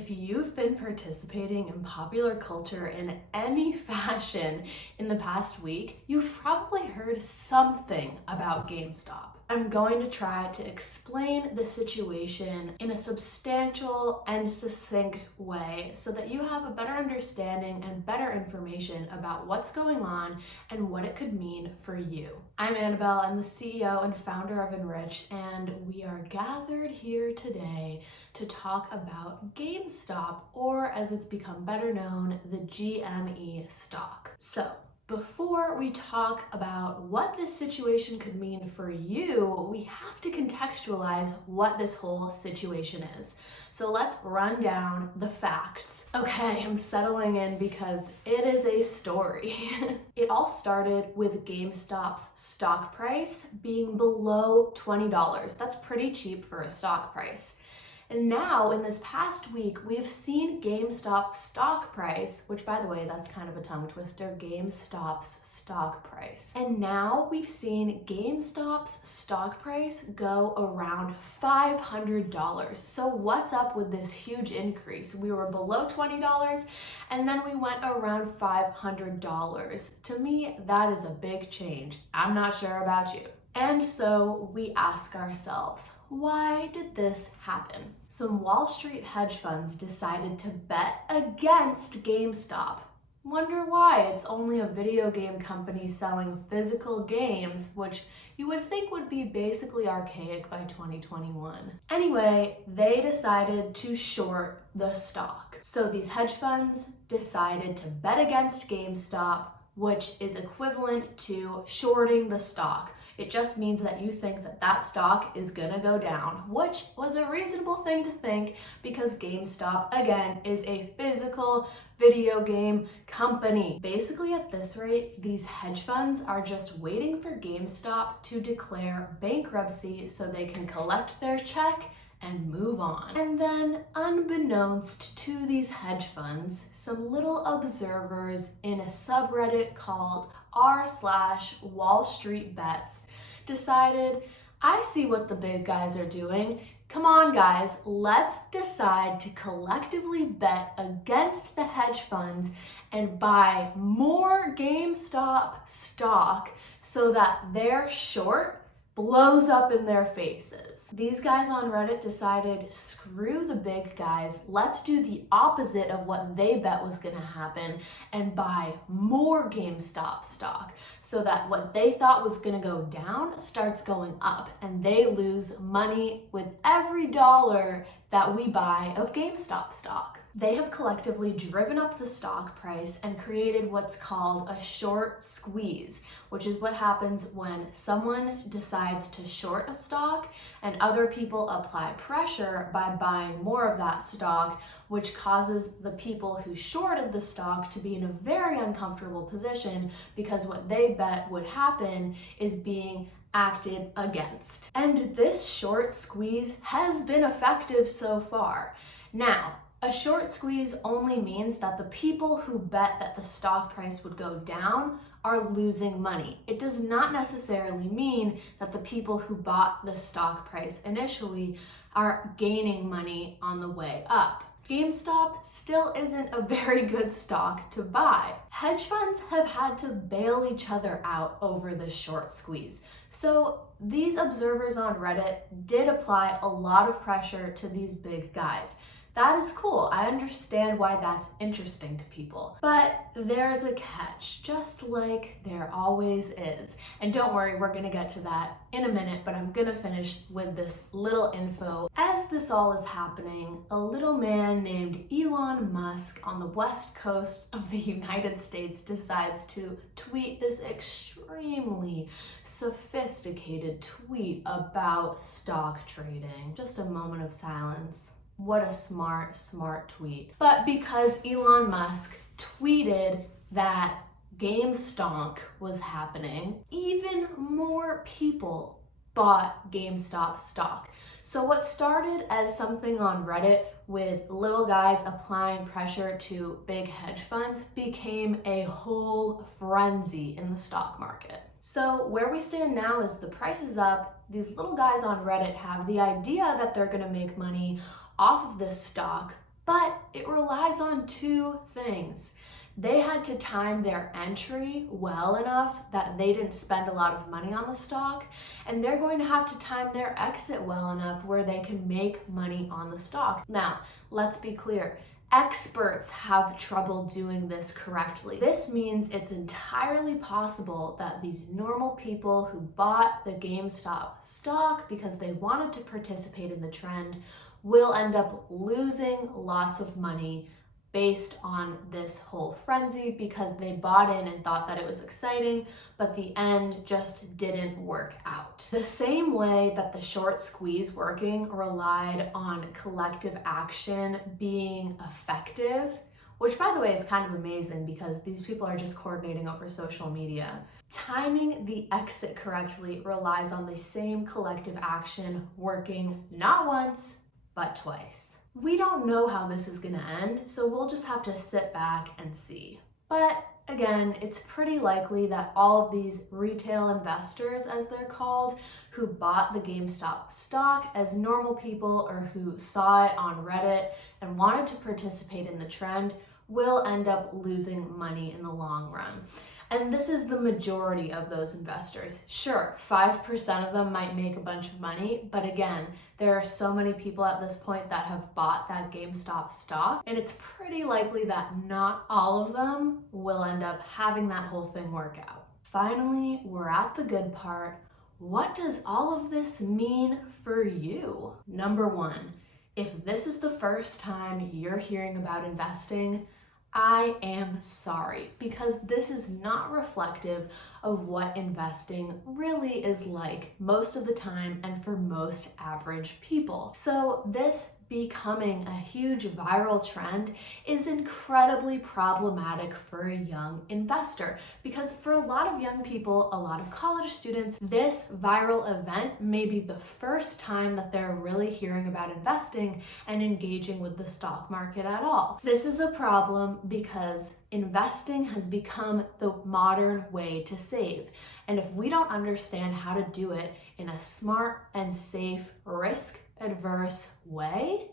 If you've been participating in popular culture in any fashion in the past week, you've probably heard something about GameStop. I'm going to try to explain the situation in a substantial and succinct way so that you have a better understanding and better information about what's going on and what it could mean for you. I'm Annabel, I'm the CEO and founder of NRICH, and we are gathered here today to talk about GameStop, or as it's become better known, the GME stock. So, before we talk about what this situation could mean for you, we have to contextualize what this whole situation is. So let's run down the facts. Okay, I'm settling in because it is a story. It all started with GameStop's stock price being below $20. That's pretty cheap for a stock price. And now, in this past week, we've seen GameStop's stock price, which, by the way, that's kind of a tongue twister, GameStop's stock price. And now we've seen GameStop's stock price go around $500. So what's up with this huge increase? We were below $20, and then we went around $500. To me, that is a big change. I'm not sure about you. And so we ask ourselves, why did this happen? Some Wall Street hedge funds decided to bet against GameStop. Wonder why? It's only a video game company selling physical games, which you would think would be basically archaic by 2021. Anyway, they decided to short the stock. So these hedge funds decided to bet against GameStop, which is equivalent to shorting the stock. It just means that you think that that stock is gonna go down, which was a reasonable thing to think because GameStop, again, is a physical video game company. Basically, at this rate, these hedge funds are just waiting for GameStop to declare bankruptcy so they can collect their check and move on. And then, unbeknownst to these hedge funds, some little observers in a subreddit called r/Wall Street Bets decided, I see what the big guys are doing. Come on, guys, let's decide to collectively bet against the hedge funds and buy more GameStop stock so that their short blows up in their faces. These guys on Reddit decided, screw the big guys, let's do the opposite of what they bet was gonna happen and buy more GameStop stock so that what they thought was gonna go down starts going up and they lose money with every dollar that we buy of GameStop stock. They have collectively driven up the stock price and created what's called a short squeeze, which is what happens when someone decides to short a stock and other people apply pressure by buying more of that stock, which causes the people who shorted the stock to be in a very uncomfortable position because what they bet would happen is being acted against. And this short squeeze has been effective so far. Now, a short squeeze only means that the people who bet that the stock price would go down are losing money. It does not necessarily mean that the people who bought the stock price initially are gaining money on the way up. GameStop still isn't a very good stock to buy. Hedge funds have had to bail each other out over this short squeeze. So these observers on Reddit did apply a lot of pressure to these big guys. That is cool. I understand why that's interesting to people. But there's a catch, just like there always is. And don't worry, we're gonna get to that in a minute, but I'm gonna finish with this little info. As this all is happening, a little man named Elon Musk on the west coast of the United States decides to tweet this extremely sophisticated tweet about stock trading. Just a moment of silence. What a smart tweet. But because Elon Musk tweeted that GameStonk was happening, even more people bought GameStop stock. So what started as something on Reddit with little guys applying pressure to big hedge funds became a whole frenzy in the stock market. So where we stand now is the price is up. These little guys on Reddit have the idea that they're gonna make money off of this stock, But it relies on two things. They had to time their entry well enough that they didn't spend a lot of money on the stock, and they're going to have to time their exit well enough where they can make money on the stock. Now, let's be clear. Experts have trouble doing this correctly. This means it's entirely possible that these normal people who bought the GameStop stock because they wanted to participate in the trend will end up losing lots of money based on this whole frenzy because they bought in and thought that it was exciting, but the end just didn't work out. The same way that the short squeeze working relied on collective action being effective, which by the way is kind of amazing because these people are just coordinating over social media. Timing the exit correctly relies on the same collective action working not once, but twice. We don't know how this is going to end, so we'll just have to sit back and see. But again, it's pretty likely that all of these retail investors, as they're called, who bought the GameStop stock as normal people or who saw it on Reddit and wanted to participate in the trend, will end up losing money in the long run. And this is the majority of those investors. Sure, 5% of them might make a bunch of money, but again, there are so many people at this point that have bought that GameStop stock, and it's pretty likely that not all of them will end up having that whole thing work out. Finally, we're at the good part. What does all of this mean for you? Number one, if this is the first time you're hearing about investing, I am sorry, because this is not reflective of what investing really is like most of the time and for most average people. So this becoming a huge viral trend is incredibly problematic for a young investor, because for a lot of young people, a lot of college students, this viral event may be the first time that they're really hearing about investing and engaging with the stock market at all. This is a problem because investing has become the modern way to save. And if we don't understand how to do it in a smart and safe, risk-averse way,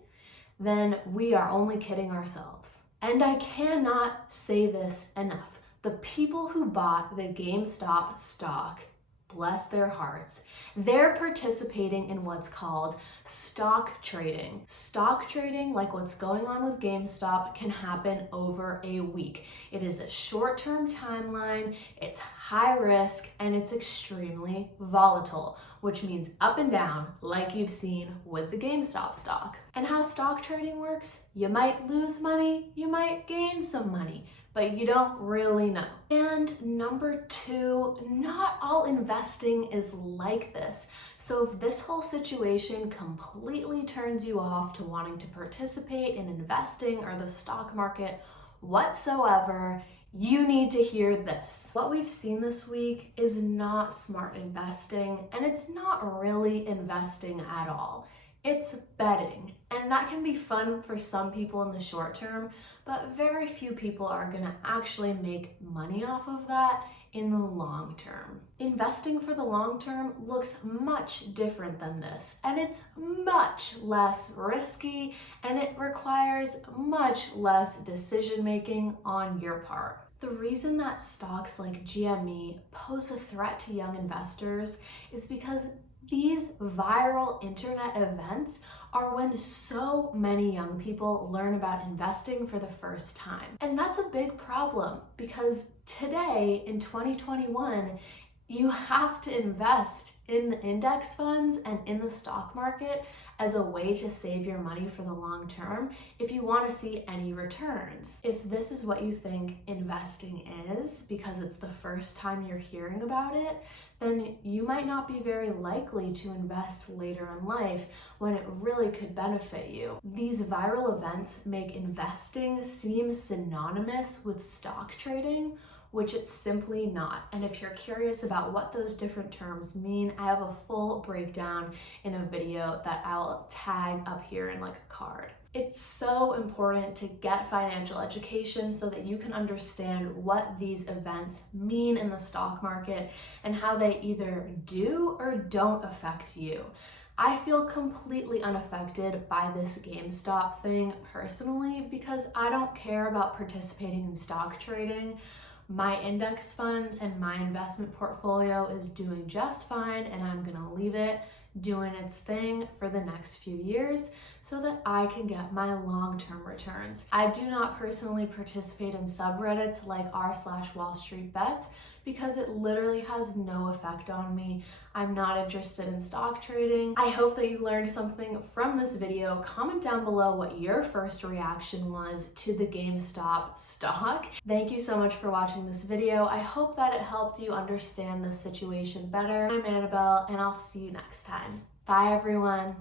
then we are only kidding ourselves. And I cannot say this enough. The people who bought the GameStop stock, bless their hearts, they're participating in what's called stock trading. Stock trading, like what's going on with GameStop, can happen over a week. It is a short-term timeline, it's high risk, and it's extremely volatile, which means up and down, like you've seen with the GameStop stock. And how stock trading works? You might lose money, you might gain some money, but you don't really know. And number two, not all investing is like this. So if this whole situation completely turns you off to wanting to participate in investing or the stock market whatsoever, you need to hear this. What we've seen this week is not smart investing, and it's not really investing at all. It's betting, and that can be fun for some people in the short term, but very few people are going to actually make money off of that in the long term. Investing for the long term looks much different than this, and it's much less risky, and it requires much less decision making on your part. The reason that stocks like GME pose a threat to young investors is because these viral internet events are when so many young people learn about investing for the first time. And that's a big problem because today in 2021, you have to invest in the index funds and in the stock market as a way to save your money for the long term if you want to see any returns. If this is what you think investing is because it's the first time you're hearing about it, then you might not be very likely to invest later in life when it really could benefit you. These viral events make investing seem synonymous with stock trading, which it's simply not. And if you're curious about what those different terms mean, I have a full breakdown in a video that I'll tag up here in like a card. It's so important to get financial education so that you can understand what these events mean in the stock market and how they either do or don't affect you. I feel completely unaffected by this GameStop thing personally because I don't care about participating in stock trading. My index funds and my investment portfolio is doing just fine, and I'm gonna leave it doing its thing for the next few years so that I can get my long-term returns. I do not personally participate in subreddits like r/Wall Street Bets because it literally has no effect on me. I'm not interested in stock trading. I hope that you learned something from this video. Comment down below what your first reaction was to the GameStop stock. Thank you so much for watching this video. I hope that it helped you understand the situation better. I'm Annabelle, and I'll see you next time. Bye, everyone.